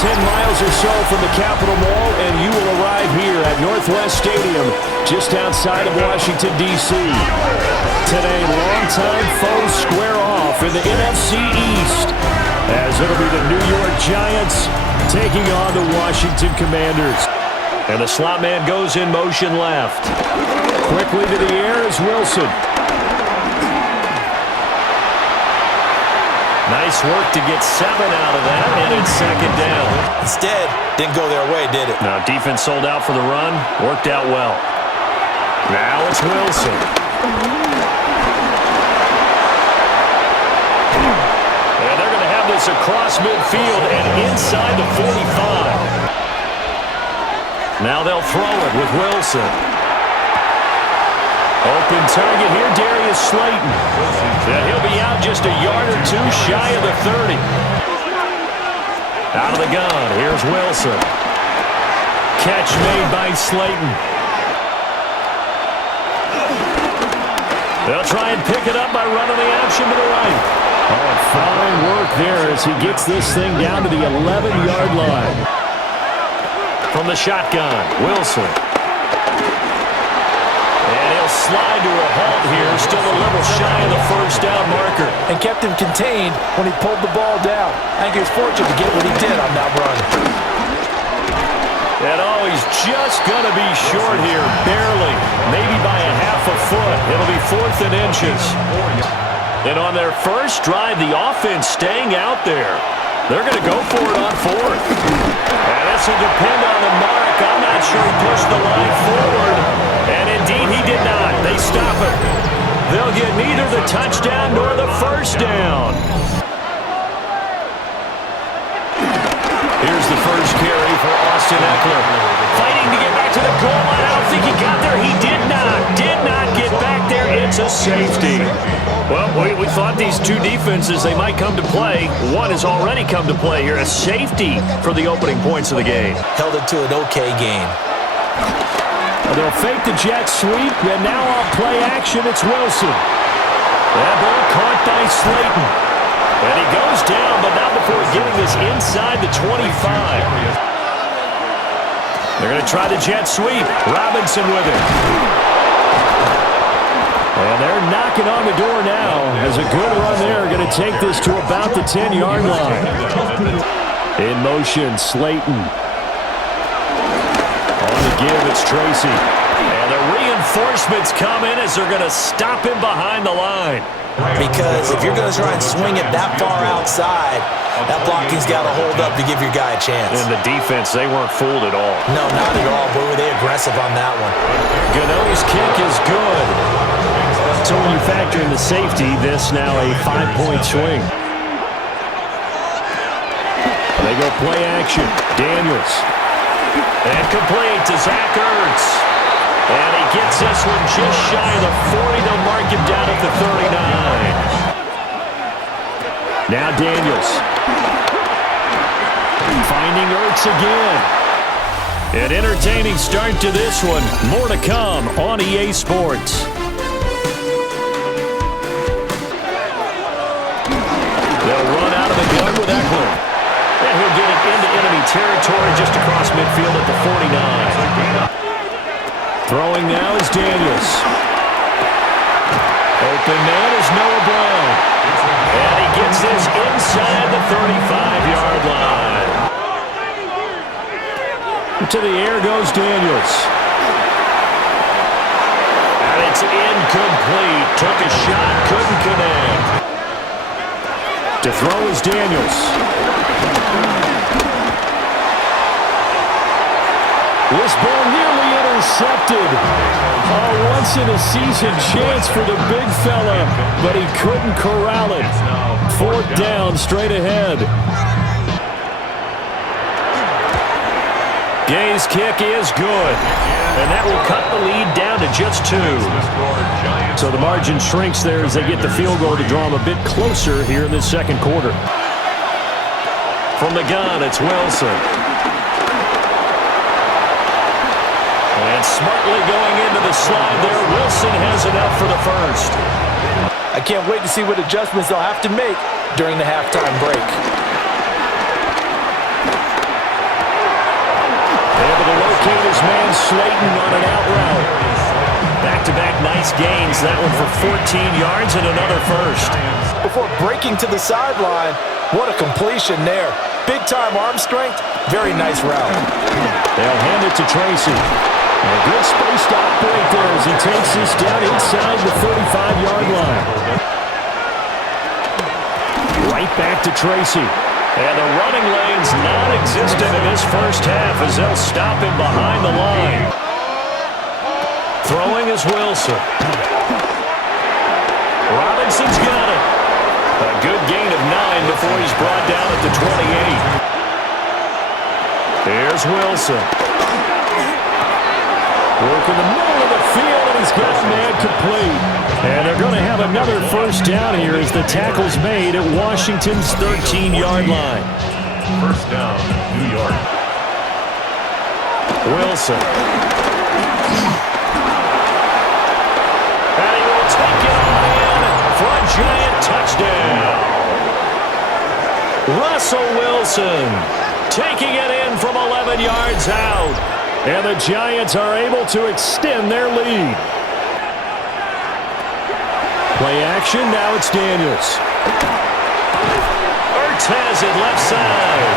10 miles or so from the Capitol Mall, and you will arrive here at Northwest Stadium, just outside of Washington, D.C. Today, longtime foes square off in the NFC East, as it'll be the New York Giants taking on the Washington Commanders. And the slot man goes in motion left. Quickly to the air is Wilson. Nice work to get 7 out of that, and it's second down. Instead, didn't go their way, did it? Now, defense sold out for the run. Worked out well. Now it's Wilson. And they're going to have this across midfield and inside the 45. Now they'll throw it with Wilson. Open target here, Darius Slayton. And he'll be out just a yard or two shy of the 30. Out of the gun, here's Wilson. Catch made by Slayton. They'll try and pick it up by running the option to the right. Oh, fine work there as he gets this thing down to the 11-yard line. From the shotgun, Wilson. Slide to a halt here, still a little shy of the first down marker. And kept him contained when he pulled the ball down. I think he was fortunate to get what he did on that run. And he's just going to be short here, barely, maybe by a half a foot. It'll be 4th and inches. And on their first drive, the offense staying out there. They're going to go for it on 4th. And this will depend on the mark. I'm not sure he pushed the line forward. And indeed, he did not. They stop it. They'll get neither the touchdown nor the first down. Here's the first carry for Austin Eckler. Fighting to get back to the goal line. I don't think he got there. He did not get back there. It's a safety. Well, we thought these two defenses, they might come to play. One has already come to play here. A safety for the opening points of the game. Held it to an okay game. They'll fake the jet sweep, and now on play action, it's Wilson. That ball caught by Slayton. And he goes down, but not before getting this inside the 25. They're going to try the jet sweep. Robinson with it. And they're knocking on the door now. As a good run there, going to take this to about the 10-yard line. In motion, Slayton. Give, it's Tracy. And the reinforcements come in as they're going to stop him behind the line. Because if you're going to try and swing it that far outside, that blocking's got to hold up to give your guy a chance. And the defense, they weren't fooled at all. No, not at all. Boy, were they aggressive on that one. Gaudin's kick is good. So when you factor in the safety, this now a 5-point swing. They go play action. Daniels. And complete to Zach Ertz. And he gets this one just shy of the 40. They'll mark him down at the 39. Now Daniels. Finding Ertz again. An entertaining start to this one. More to come on EA Sports. They'll run out of the gun with Eckler. And he'll get it into enemy territory just across midfield at the 49. Throwing now is Daniels. Open man is Noah Brown. And he gets this inside the 35-yard line. To the air goes Daniels. And it's incomplete. Took a shot, couldn't connect. To throw is Daniels. This ball nearly intercepted. A once-in-a-season chance for the big fella, but he couldn't corral it. 4th down, straight ahead. Gay's kick is good, and that will cut the lead down to just 2. So the margin shrinks there as they get the field goal to draw them a bit closer here in this second quarter. From the gun, it's Wilson. And smartly going into the slide there, Wilson has enough for the first. I can't wait to see what adjustments they'll have to make during the halftime break. Slayton on an out route. Back-to-back nice gains. That one for 14 yards and another first. Before breaking to the sideline, what a completion there. Big-time arm strength, very nice route. They'll hand it to Tracy. A good space to operate there as he takes this down inside the 35-yard line. Right back to Tracy. And the running lane's non-existent in this first half as they'll stop him behind the line. Throwing is Wilson. Robinson's got it. A good gain of 9 before he's brought down at the 28. Here's Wilson. Work in the middle of the field, and he's got man complete. And they're going to have another first down here as the tackle's made at Washington's 13-yard line. First down, New York. Wilson. And he will take it on in for a giant touchdown. Russell Wilson taking it in from 11 yards out. And the Giants are able to extend their lead. Play action, now it's Daniels. Ertz has it left side.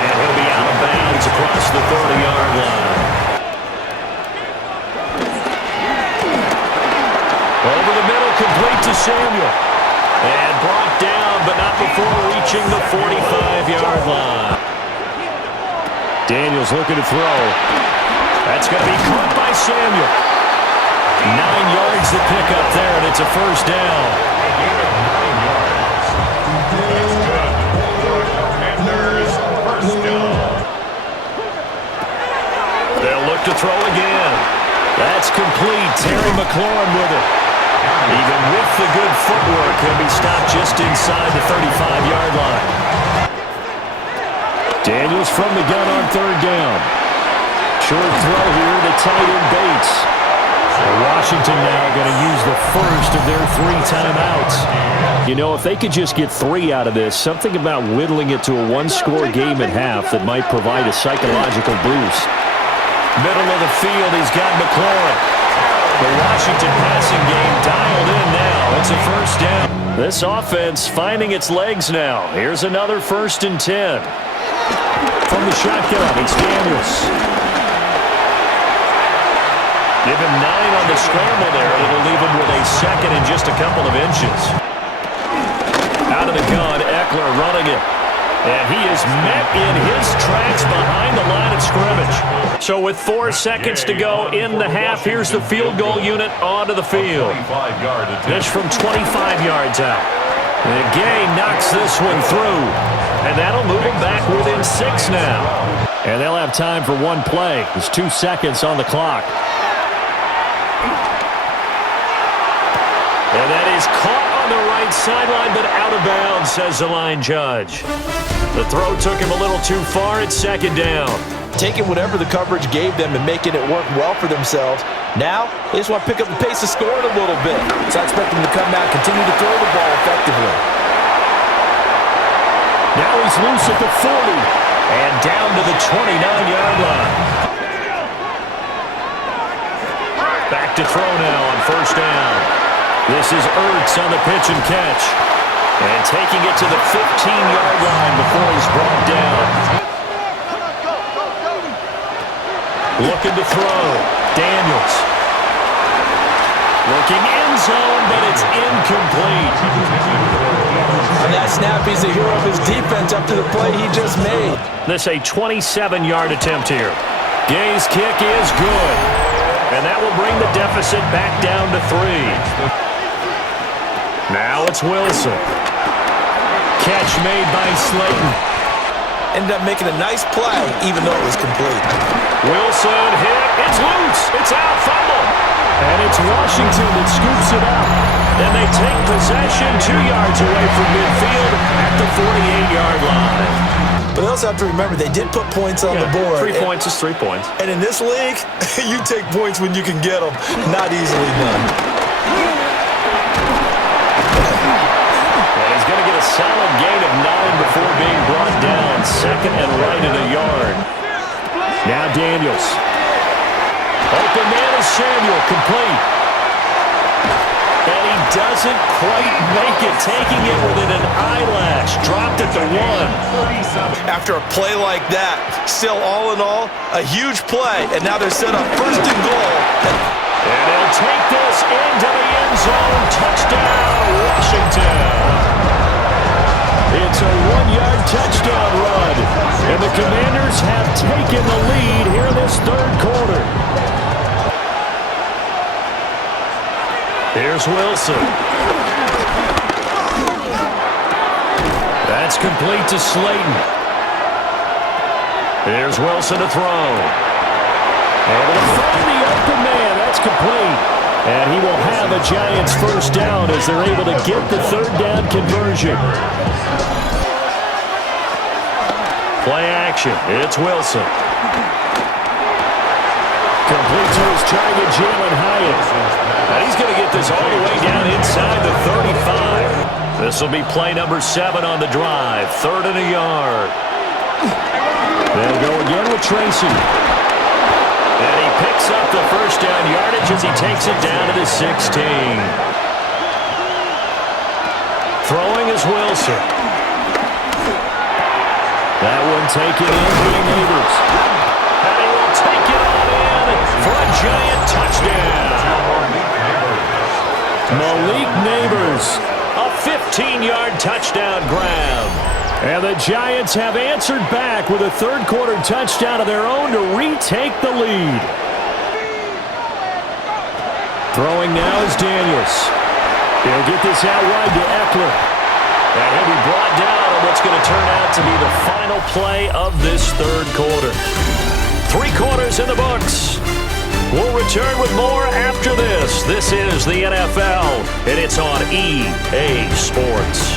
And he'll be out of bounds across the 30-yard line. Over the middle, complete to Samuel. And brought down, but not before reaching the 45-yard line. Daniels looking to throw. That's going to be caught by Samuel. 9 yards to pick up there, and it's a first down. They'll look to throw again. That's complete. Terry McLaurin with it. Even with the good footwork, he'll be stopped just inside the 35-yard line. Daniels from the gun on third down. Short throw here to tight end Bates. Washington now going to use the first of their 3 timeouts. You know, if they could just get 3 out of this, something about whittling it to a 1-score game at half that might provide a psychological boost. Middle of the field, he's got McLaurin. The Washington passing game dialed in now. It's a first down. This offense finding its legs now. Here's another 1st and 10. From the shotgun, it's Daniels. Give him 9 on the scramble there. It'll leave him with a second and just a couple of inches. Out of the gun, Eckler running it. And he is met in his tracks behind the line of scrimmage. So with 4 seconds to go in the half, here's the field goal unit onto the field. Pitch from 25 yards out. And Gay knocks this one through. And that'll move them back within 6 now. And they'll have time for 1 play. There's 2 seconds on the clock. And that is caught on the right sideline, but out of bounds, says the line judge. The throw took him a little too far. It's 2nd down. Taking whatever the coverage gave them and making it work well for themselves. Now, they just want to pick up the pace of scoring a little bit. So I expect them to come out and continue to throw the ball effectively. Now he's loose at the 40 and down to the 29-yard line. Back to throw now on 1st down. This is Ertz on the pitch and catch. And taking it to the 15-yard line before he's brought down. Looking to throw. Daniels. Looking end zone, but it's incomplete. On that snap, he's a hero of his defense up to the play he just made. This a 27-yard attempt here. Gay's kick is good. And that will bring the deficit back down to 3. Now it's Wilson. Catch made by Slayton. Ended up making a nice play, even though it was complete. Wilson hit. It's loose. It's out. Fumble. And it's Washington that scoops it up. And they take possession 2 yards away from midfield at the 48-yard line. But they also have to remember they did put points on the board. 3 points is 3 points. And in this league, you take points when you can get them. Not easily done. He's going to get a solid gain of 9 before being brought down. 2nd and right at a yard. Now Daniels. Open man is Samuel, complete. And he doesn't quite make it, taking it within an eyelash. Dropped at the 1. After a play like that, still all in all, a huge play, and now they're set up first and goal. And he'll take this into the end zone. Touchdown, Washington. It's a 1-yard touchdown run. And the Commanders have taken the lead here in this third quarter. Here's Wilson. That's complete to Slayton. Here's Wilson to throw. Able to find the open man. That's complete. And he will have a Giants first down as they're able to get the third down conversion. Play action. It's Wilson. Complete to his target, Jalen Hyatt. And he's going to get this all the way down inside the 35. This will be play number 7 on the drive. 3rd and a yard. They'll go again with Tracy. And he picks up the first down yardage as he takes it down to the 16. Throwing is Wilson. That one taken in by Neighbors. And he will take it on in for a Giant touchdown. Malik Neighbors, a 15-yard touchdown grab. And the Giants have answered back with a third-quarter touchdown of their own to retake the lead. Throwing now is Daniels. He'll get this out wide to Eckler. And he'll be brought down on what's going to turn out to be the final play of this third quarter. 3 quarters in the books. We'll return with more after this. This is the NFL, and it's on EA Sports.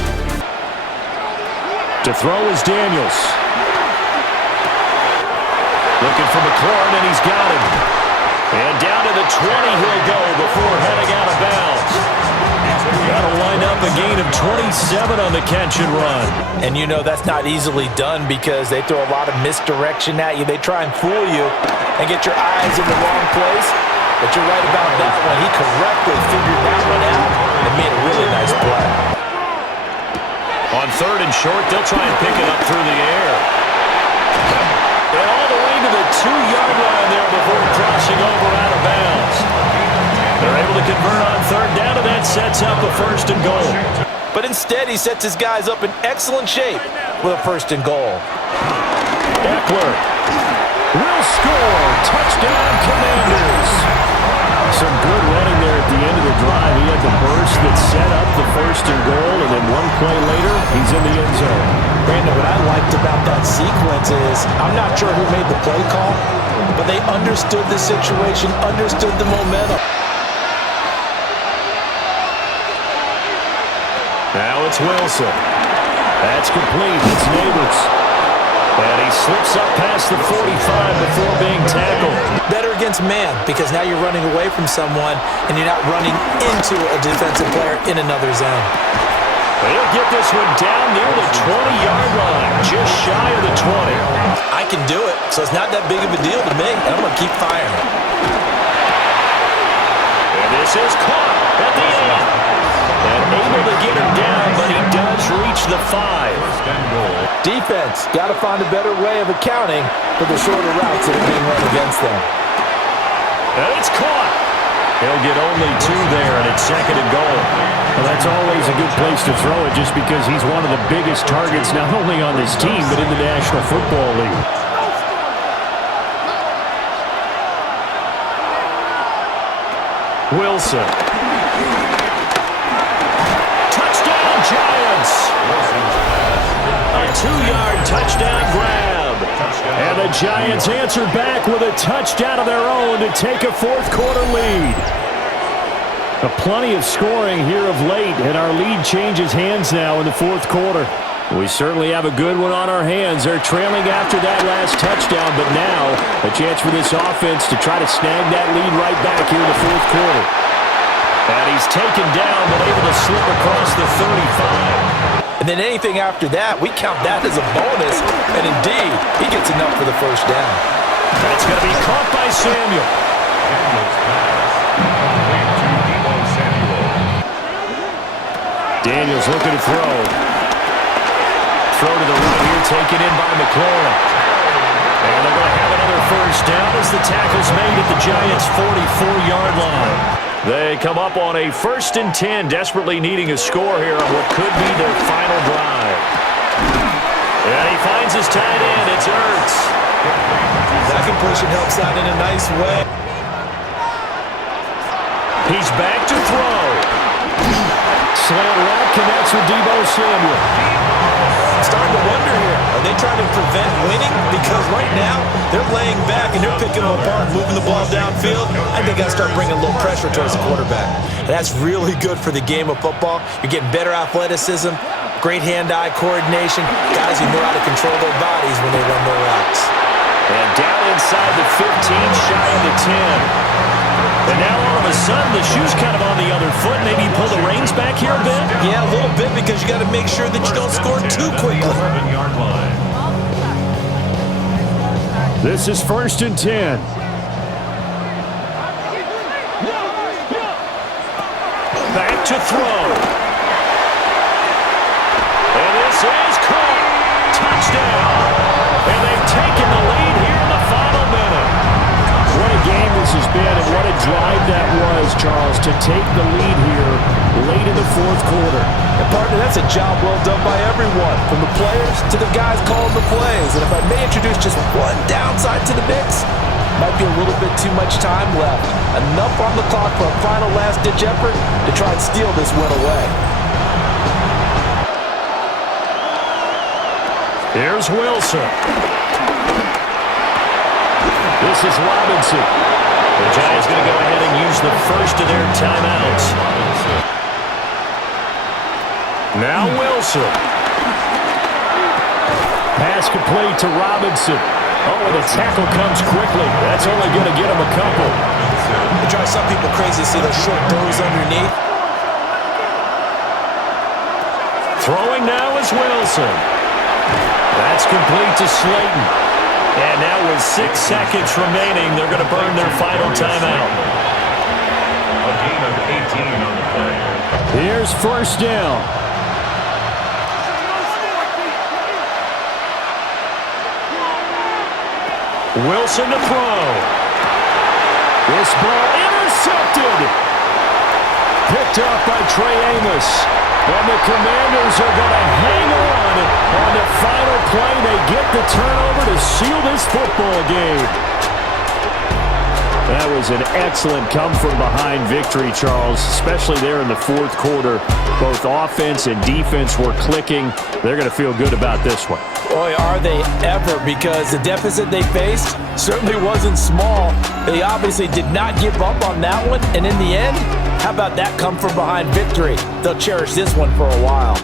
To throw is Daniels. Looking for McLaurin, and he's got him. And down to the 20 he'll go before heading out of bounds. That'll line up a gain of 27 on the catch and run. And you know that's not easily done because they throw a lot of misdirection at you. They try and fool you and get your eyes in the wrong place. But you're right about that one. He correctly figured that one out and made a really nice play. On 3rd and short, they'll try and pick it up through the air. And all the way to the 2-yard line there before crossing over out of bounds. They're able to convert on 3rd down, and that sets up a 1st and goal. But instead, he sets his guys up in excellent shape with a 1st and goal. Eckler will score. Touchdown, Commanders. Some good running there at the end of the drive. He had the burst that set up the 1st and goal, and then one play later, he's in the end zone. Brandon, what I liked about that sequence is I'm not sure who made the play call, but they understood the situation, understood the momentum. Now it's Wilson. That's complete. It's Neighbors. And he slips up past the 45 before being tackled. Better against man because now you're running away from someone and you're not running into a defensive player in another zone. He'll get this one down near the 20-yard line, just shy of the 20. I can do it, so it's not that big of a deal to me, and I'm going to keep firing. And this is caught at the end. And able to get him down, but he does reach the 5. Defense got to find a better way of accounting for the shorter routes that are being run against them. And it's caught. He'll get only 2 there, and it's 2nd and goal. Well, that's always a good place to throw it just because he's one of the biggest targets not only on this team but in the National Football League. Wilson. Touchdown, Giants. A 2-yard touchdown grab. And the Giants answer back with a touchdown of their own to take a 4th quarter lead. Plenty of scoring here of late, and our lead changes hands now in the 4th quarter. We certainly have a good one on our hands. They're trailing after that last touchdown, but now a chance for this offense to try to snag that lead right back here in the 4th quarter. And he's taken down, but able to slip across the 35. And then anything after that, we count that as a bonus. And indeed, he gets enough for the first down. That's going to be caught by Samuel. Daniels looking to throw. Throw to the right here, taken in by McLaurin. And they're going to have another first down as the tackle's made at the Giants' 44-yard line. They come up on a 1st and 10, desperately needing a score here on what could be their final drive. And he finds his tight end. It's Ertz. That completion helps out in a nice way. He's back to throw. Slant route connects with Deebo Samuel. I'm starting to wonder here. Are they trying to prevent winning? Because right now, they're laying back and they're picking them apart, moving the ball downfield. I think they got to start bringing a little pressure towards the quarterback. And that's really good for the game of football. You're getting better athleticism, great hand-eye coordination, guys who know how to control their bodies when they run their routes. And down inside the 15, shy of the 10. And now all of a sudden, the shoe's kind of on the other foot. Maybe you pull the reins back here a bit? Yeah, a little bit, because you got to make sure that you don't score too quickly. 7-yard line. This is 1st and 10. Back to throw. And this is caught. Touchdown. And they've taken the lead here in the final minute. What a game this has been, and what a drive that was, Charles, to take the lead here late in the 4th quarter. And partner, that's a job well done by everyone, from the players to the guys calling the plays. And if I may introduce just one downside to the mix, might be a little bit too much time left. Enough on the clock for a final last-ditch effort to try and steal this win away. Here's Wilson. This is Robinson. The Giants going to go ahead and use the first of their timeouts. Now Wilson. Pass complete to Robinson. Oh, and the tackle comes quickly. That's only going to get him a couple. It drives some people crazy to see those short throws underneath. Throwing now is Wilson. That's complete to Slayton. And now with 6 seconds remaining, they're going to burn their final timeout. A gain of 18 on the play. Here's 1st down. Wilson to throw. This ball intercepted. Picked up by Trey Amos. And the Commanders are going to hang on the final play. They get the turnover to seal this football game. That was an excellent come-from-behind victory, Charles, especially there in the 4th quarter. Both offense and defense were clicking. They're going to feel good about this one. Boy, are they ever, because the deficit they faced certainly wasn't small. They obviously did not give up on that one, and in the end, how about that come-from-behind victory? They'll cherish this one for a while.